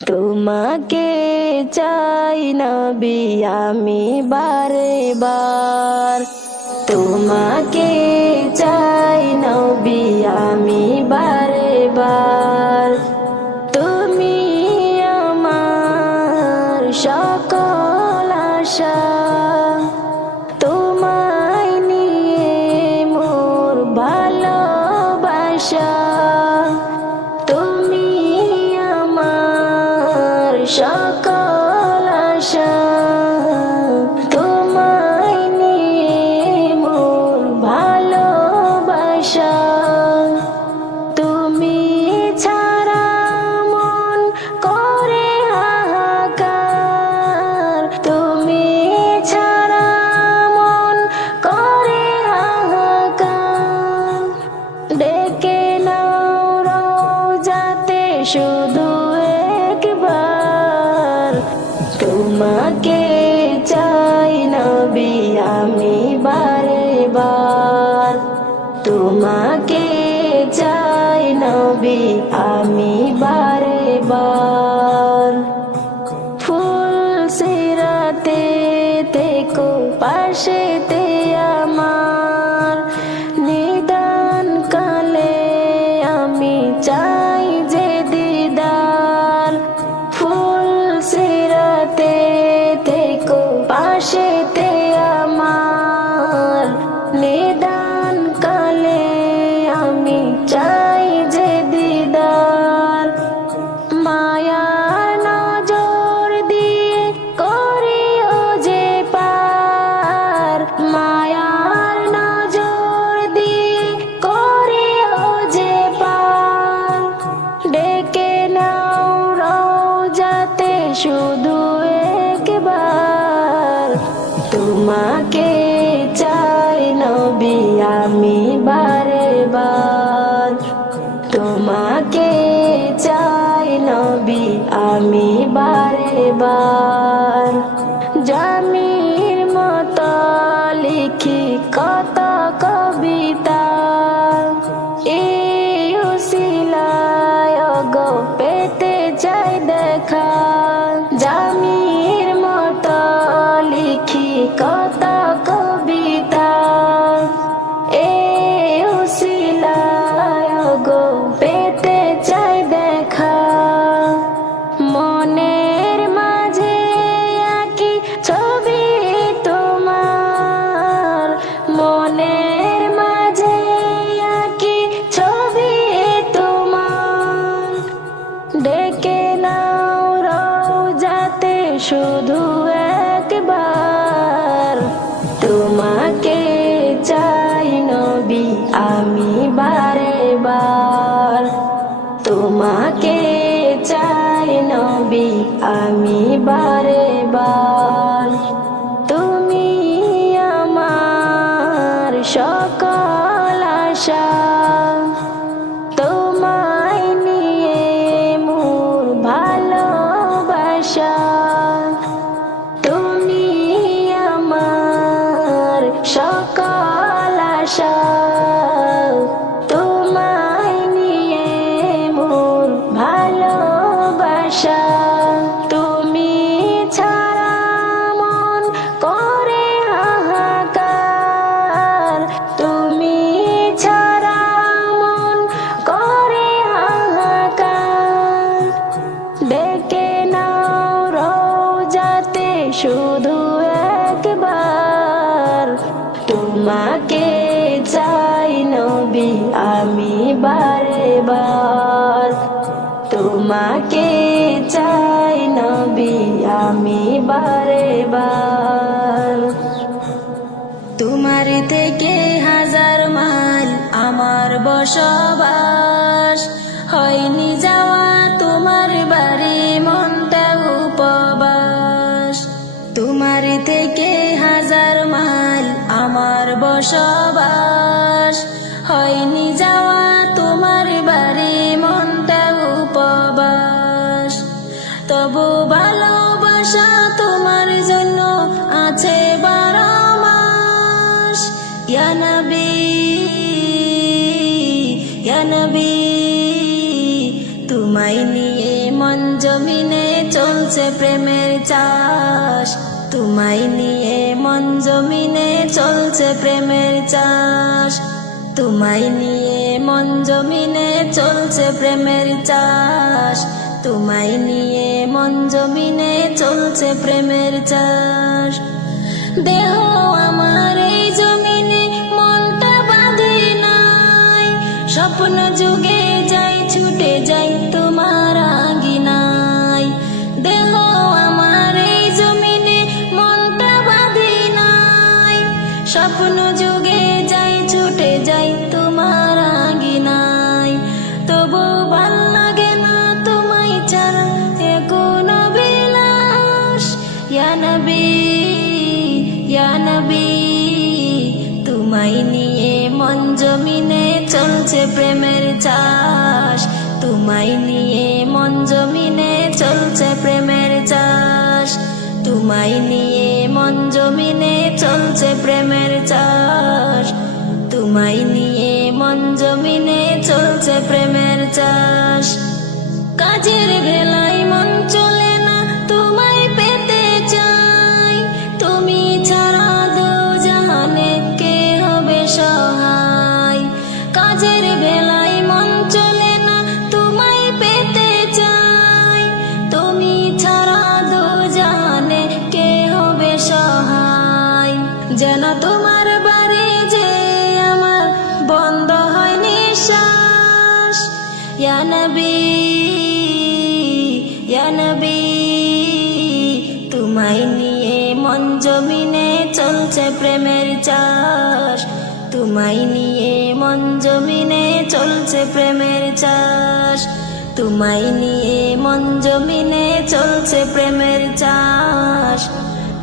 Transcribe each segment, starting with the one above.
তোমাকে চাই নবী আমি বারে বার তোমাকে চাই নবী আমি বারে বার বসবাস। হয়নি যাওয়া তোমার বাড়ি মনটা উপবাস। তোমার থেকে হাজার মাইল আমার বসবাস। নবী তোমায় নিয়ে মন জমিনে চলছে প্রেমের চাষ। তোমায় নিয়ে মন জমিনে চলছে প্রেমের চাষ। তোমায় নিয়ে মন জমিনে চলছে প্রেমের চাষ। তোমায় নিয়ে মন জমিনে চলছে প্রেমের চাষ। দেহ আপনা তোমায় নিয়ে মন জমিনে চলছে প্রেমের চাষ। কাজের বেলায় নবী তোমায় নিয়ে মন জমিনে চলছে প্রেমের চাষ। তোমায় নিয়ে মন জমিনে চলছে প্রেমের চাষ। তোমায় নিয়ে মন জমিনে চলছে প্রেমের চাষ।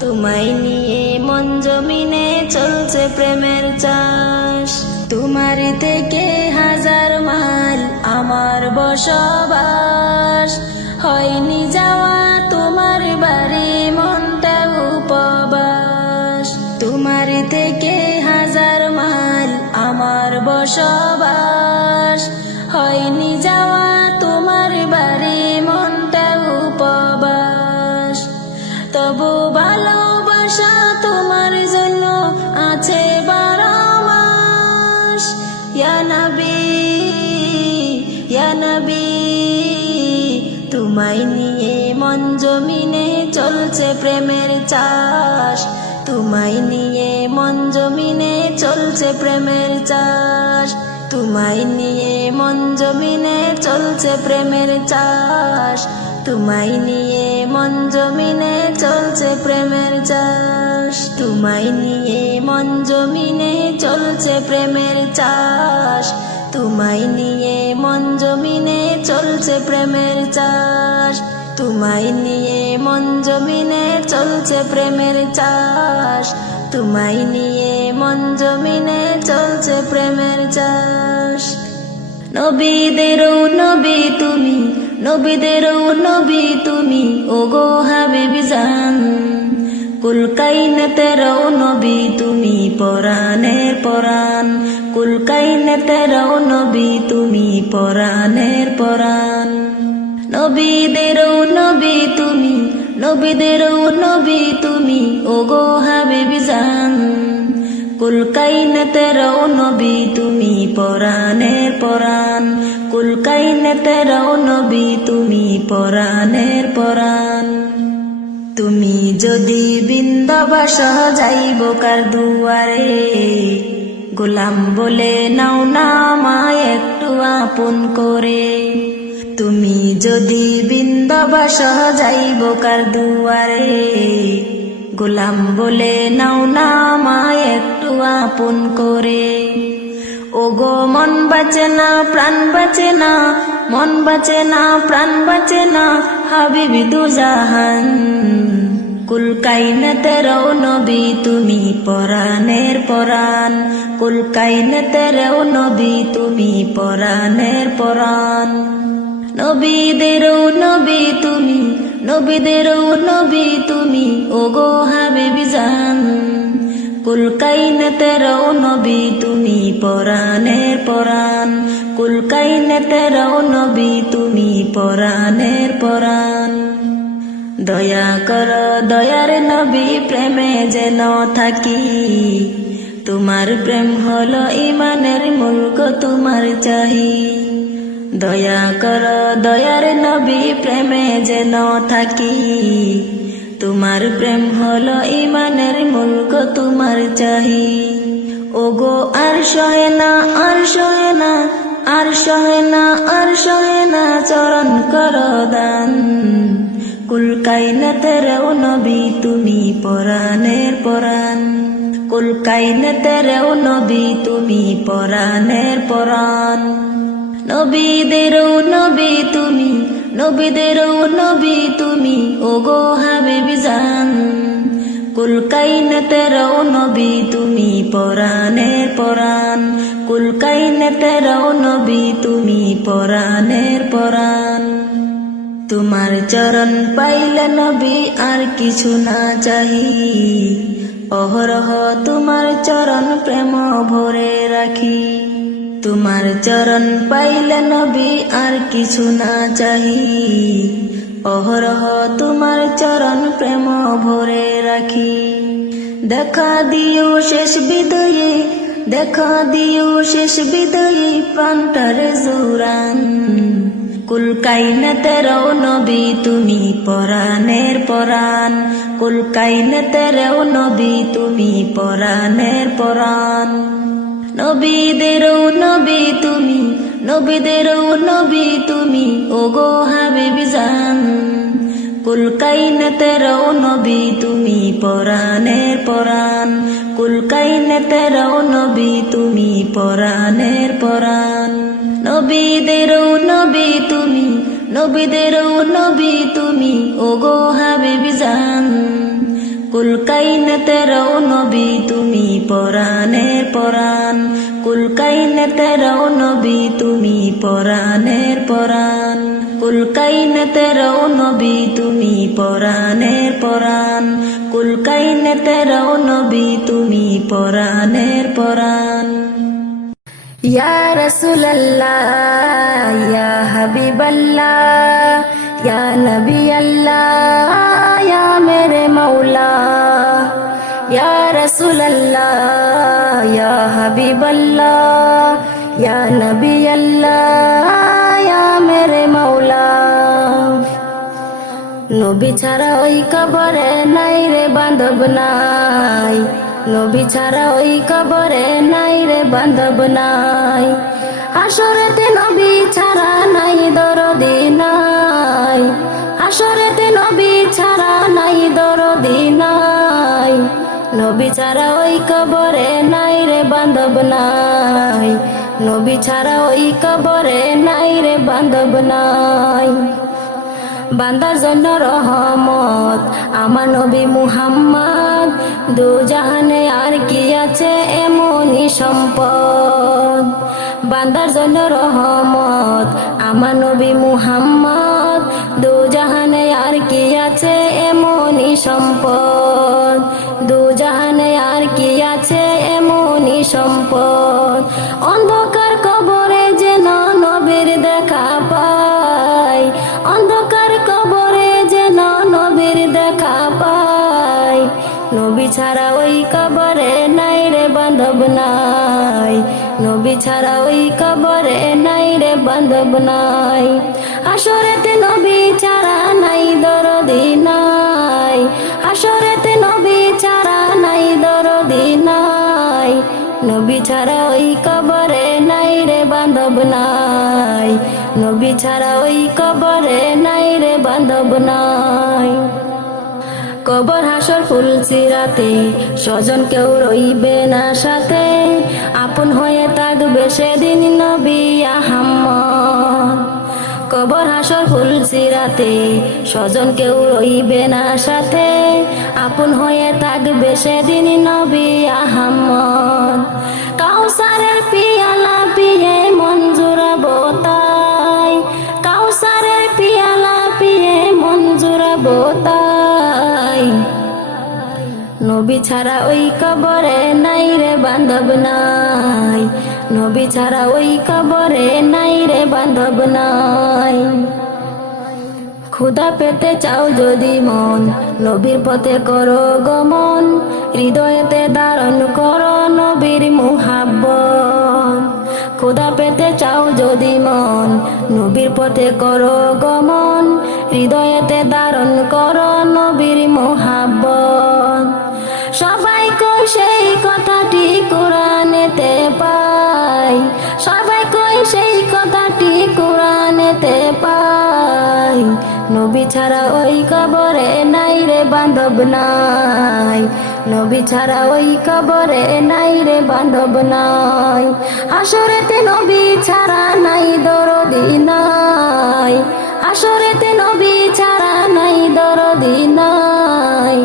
তোমায় নিয়ে মন জমিনে চলছে প্রেমের চাষ। তোমার থেকে হাজার মাইল আমার বসবাস। হয়নি যাওয়া তোমার বাড়ি মনটা উপবাস। তোমার থেকে হাজার মাইল আমার বসবাস। হয়নি যাওয়া তোমায় নিয়ে মন জমিনে চলছে প্রেমের চাষ। তোমায় নিয়ে মন জমিনে চলছে প্রেমের চাষ। তোমায় নিয়ে মন জমিনে চলছে প্রেমের চাষ। তোমায় নিয়ে মন জমিনে চলছে প্রেমের চাষ। তোমায় নিয়ে মন জমিনে চলছে প্রেমের চাষ। তোমায় নিয়ে মন জমিনে চলছে প্রেমের চাষ। তোমায় নিয়ে মন জমিনে চলছে প্রেমের চাষ। তোমায় নিয়ে মন জমিনে চলছে প্রেমের চাষ। নবীদেরও নবী তুমি, নবীদেরও নবী তুমি, ওগো হাবিবি জান। কুলকাইনেতেরও নবী তুমি পরাণের পরাণ। কুলকাইনেতেরও নবী, তুমি পরাণের পরাণ। নবীদেরও নবী, তুমি, নবীদেরও নবী, তুমি, ওগো হাবিবি জান। কুলকাইনেতেরও নবী, তুমি পরাণের পরাণ। কুলকাইনেতেরও নবী, তুমি পরাণের পরাণ। তুমি যদি বৃন্দাবাস যাইব কার দুয়ারে গোলাম বলে নাও না আমায় একটু আপন করে। তুমি যদি বৃন্দাবাস যাইব কার দুয়ারে, গোলাম বলে নাও না আমায় একটু আপন করে। ও গো মন বাঁচে না, প্রাণ বাঁচে না, মন বাঁচে না, প্রাণ বাঁচে না, হাবিবি দু জাহান কুলকাইনে নবী, তুমি পরাণের পরাণ। কুলকাইনে তেরো নবী, তুমি পরাণের পরাণ। নবীদেরও নবী, তুমি নবীদেরও নবী, তুমি, ওগো হাবিবি জান। কুলকাইনে তেরো নবী, তুমি পরাণের পরাণ। কুলকাইনেতে রও নবী, তুমি পরাণের পরাণ। দয়া কর, দয়ার নবী প্রেমে যেন থাকি। তোমার প্রেম হলো ইমানের মুলক তোমার চাহি। দয়া কর, দয়ার নবী প্রেমে যেন থাকি। তোমার প্রেম হলো ইমানের মুলক তোমার চাহি। ওগো, আর সহে না, আর সহে না, আর সহে না, আর সহে না, চরণ কর দান। কুলকাইনাতে রেও নবী, তুমি পরাণের পরাণ। কুলকাইনাতে রেও নবী, তুমি পরাণের পরাণ। নবীদেরও নবী, তুমি নবীদেরও নবী, তুমি, ওগো হাবিবি জান। কুলকাইনাতে রও নবী, তুমি পরাণের পরাণ। কুলকাইনাতে রও নবী, তুমি পরাণের পরাণ। তোমার চরণ পাইলে নবী আর কিছু না চাহি। অহরহ তোমার চরণ প্রেম ভরে রাখি। তোমার চরণ পাইলে নবী আর কিছু না চাহি। অহরহ তোমার চরণ প্রেম ভরে রাখি। দেখা দিও শেষ বিদয়ে, দেখা দিও শেষ বিদয়ে প্রান্তরে জুরান। কুলকাইনাতে রও নবী, তুমি পরাণের পরাণ। কুলকাইনাতে রও নবী, তুমি পরাণের পরাণ। নবীদেরও নবী, তুমি নবীদেরও নবী, তুমি, ওগো হাবিবি জান। কুলকাইনাতে রও নবী, তুমি পরাণের পরাণ। কুলকাইনাতে রও নবী, তুমি পরাণের পরাণ। নবীদেরও নবী তুমি নবীদেরও নবী তুমি, ওগো হাবিবি জান। কুলকাইনাতে রও নবী তুমি, পরাণ কুলকাইনাতে রও নবী তুমি পরাণের পরাণ। কুলকাইনাতে রও নবী তুমি পরাণের পরাণ। কুলকাইনাতে রও নবী তুমি পরাণের পরাণ। ইয়া রাসূলুল্লাহ ইয়া হাবিবাল্লাহ ইয়া নবী আল্লাহ ইয়া মেরে মাওলা ইয়া রাসূলুল্লাহ ইয়া হাবিবাল্লাহ ইয়া নবী আল্লাহ ইয়া মেরে মাওলা নবী ছাড়া ওই কবরে নাই রে নবী ছাড়া ওই কবরে নাই রে বান্ধব নাই। আসরেতে নবী ছাড়া নাই, দরদি নাই। আসরেতে নবী ছাড়া নাই, দরদি নাই। নবী ছাড়া ওই কবরে নাই রে বান্ধব নাই। নবী ছাড়া ওই কবরে নাই রে বান্ধব নাই। বান্দার জন্য রহমত, আমার নবী মুহাম্মদ। দু জাহানে আর কি আছে এমনই সম্পদ। বান্দার জন্য রহমত, আমার নবী মুহাম্মদ। দু জাহানে আর কি আছে এমনই সম্পদ। দু জাহানে আর কি আছে এমনই সম্পদ। অন্ধকার ছাড়া ওই কবরে নাই রে বান্ধব নাই। আসরেতে নবী ছাড়া নাই, দরদি নাই। আসরেতে নবী ছাড়া নাই, দরদি নাই। নবী ছাড়া ওই কবরে নাই রে বান্ধব নাই। নবী ছাড়া ওই কবরে নাই রে বান্ধব নাই। কবর হাসর ফুল সিরাতে স্বজন কেউ রইবে না সাথে। আপন হয়ে থাকবে সেদিন নবী কবর হাসর ফুল সিরাতে স্বজন কেউ রইবে না সাথে। আপন হয়ে থাকবে সেদিন নবী আহাম্মদ। কাউসারের পিয়ালা পিয়ে মঞ্জুরা নবী ছাড়া ওই কবরে নাই রে বান্ধব নাই। নবী ছাড়া ওই কবরে নাই রে বান্ধব নাই। ক্ষুদা পেতে চাও যদি মন, নবীর পথে করো গমন, হৃদয়েতে ধারণ করো নবীর মুহাব্বত। ক্ষুদা পেতে চাও যদি মন, নবীর পথে করো গমন, হৃদয়েতে ধারণ করো নবীর বান্ধব নাই। নবী ছাড়া ওই কবরে নাই রে বান্ধব নাই। আসরেতে নবী ছাড়া নাই, দরদি নাই। আসরেতে নবী ছাড়া নাই, দরদি নাই।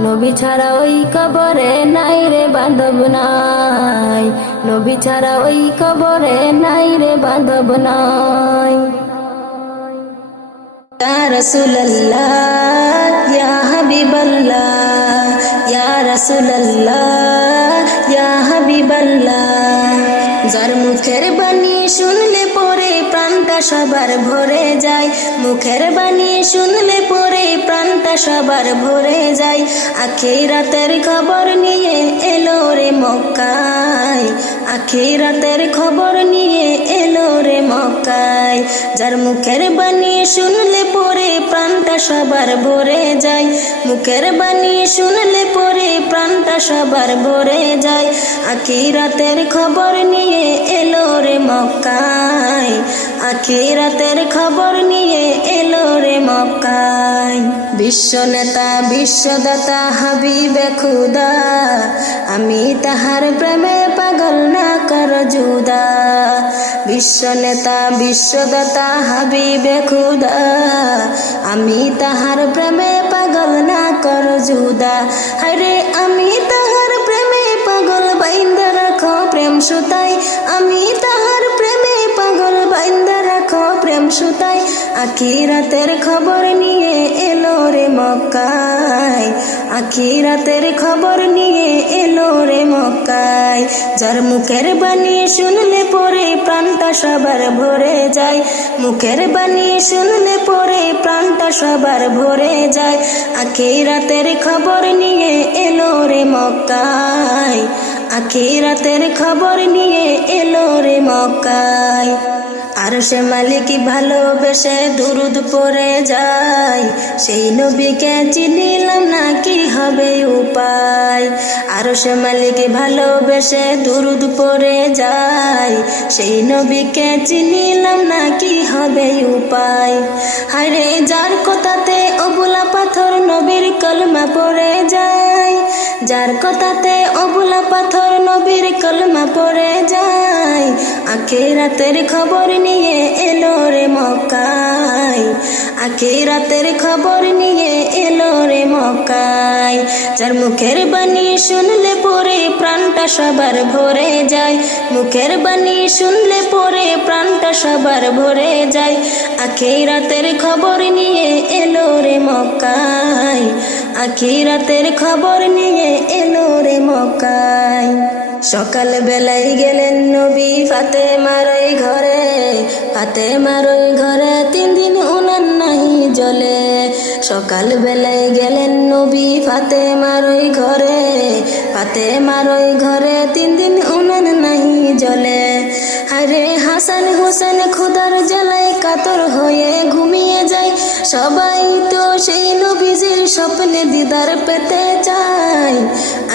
নবী ছাড়া ওই কবরে নাই রে বান্ধব নাই। নবী ছাড়া ওই কবরে নাই রে বান্ধব নাই। يا ইয়া হাবিবাল্লাহ ইয়া রাসূলুল্লাহ ইয়া হাবিবাল্লাহ যার মুখের বাণী শুনলে পরে প্রাণটা সবার ভরে যায়। মুখের বাণী শুনলে পরে প্রাণটা সবার ভরে যায়। আখেরাতের খবর নিয়ে এলো রে মক্কায়। আখি রাতের খবর নিয়ে এলো রে মক্কায়। যার মুখের বাণী শুনলে পরে প্রাণটা সবার ভরে যায়। মুখের বাণী শুনলে পরে প্রাণটা সবার ভরে যায়। আখি রাতের খবর নিয়ে এলো রে মক্কায়। আখি রাতের খবর নিয়ে এলো রে মক্কায়। বিশ্ব নেতা, বিশ্বদাতা, হাবিবে খুদা, আমি তাহার প্রেমে পাগল না কর জুদা বিশ্ব নেতা, বিশ্বদাতা, হাবিবে খুদা, আমি তাহার প্রেমে পাগল না কর জুদা হরে আমি তাহার প্রেমে পাগল, বাইন্দা রাখো প্রেম সুতাই আমি রাখো প্রেম সুতাই আখি রাতের খবর নিয়ে এলো রে মক্কায়। আখি রাতের খবর নিয়ে এলো রে মক্কায়। যার মুখের বাণী শুনলে পরে প্রাণটা সবার ভরে যায়। মুখের বাণী শুনলে পরে প্রাণটা সবার ভরে যায়। আখি রাতের খবর নিয়ে এলো রে মক্কায়। আখি রাতের খবর নিয়ে এলো রে মক্কায়। আর সে মালিক ভালোবেসে দুরুদ পরে যায়। সেই নবীকে চিনিলাম না কি হবে উপায়। আর সে মালিক ভালোবেসে দুরুদ পরে যায়। সেই নবীকে চিনিলাম না কি হবে উপায়। হারে যার কথাতে অবুলা পাথর নবীর কলমা পড়ে যায়। যার কথাতে অবুলা পাথর নবীর কলমা পড়ে যায়। আখে রাতের খবর নিয়ে এলো রে মক্কায়। আখে রাতের খবর নিয়ে এলো রে মক্কায়। যার মুখের বাণী শুনলে পরে প্রাণটা সবার ভরে যায়। মুখের বাণী শুনলে পরে প্রাণটা সবার ভরে যায়। আখে রাতের খবর নিয়ে এলো রে মক্কায়। আখি রাতের খবর নিয়ে এলো রে মক্কায়। সকাল বেলায় গেলেন নবী ফাতে মারই ঘরে। ফাতে মারই ঘরে তিন দিন উনান নাহি জলে। সকাল বেলায় গেলেন নবী ফাতে মারই ঘরে। ফাতে মারই ঘরে তিন দিন উনান নাহি জলে। আরে হাসান হোসেন খুদার জ্বালায় কাতর হয়ে ঘুমিয়ে যায়। সবাই তো সেই নবীজির স্বপ্নে দিদার পেতে চায়।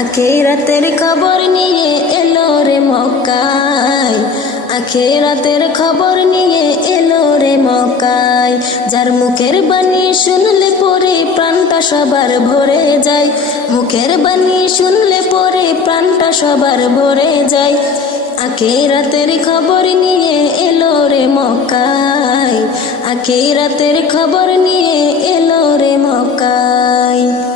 আখে রাতের খবর নিয়ে এলো রে মক্কায়। আখে রাতের খবর নিয়ে এলো রে মক্কায়। যার মুখের বাণী শুনলে পরে প্রাণটা সবার ভরে যায়। মুখের বাণী শুনলে পরে প্রাণটা সবার ভরে যায়। আখে রাতের খবর নিয়ে এলো রে মক্কায়। আখে রাতের খবর নিয়ে এলো রে মক্কায়।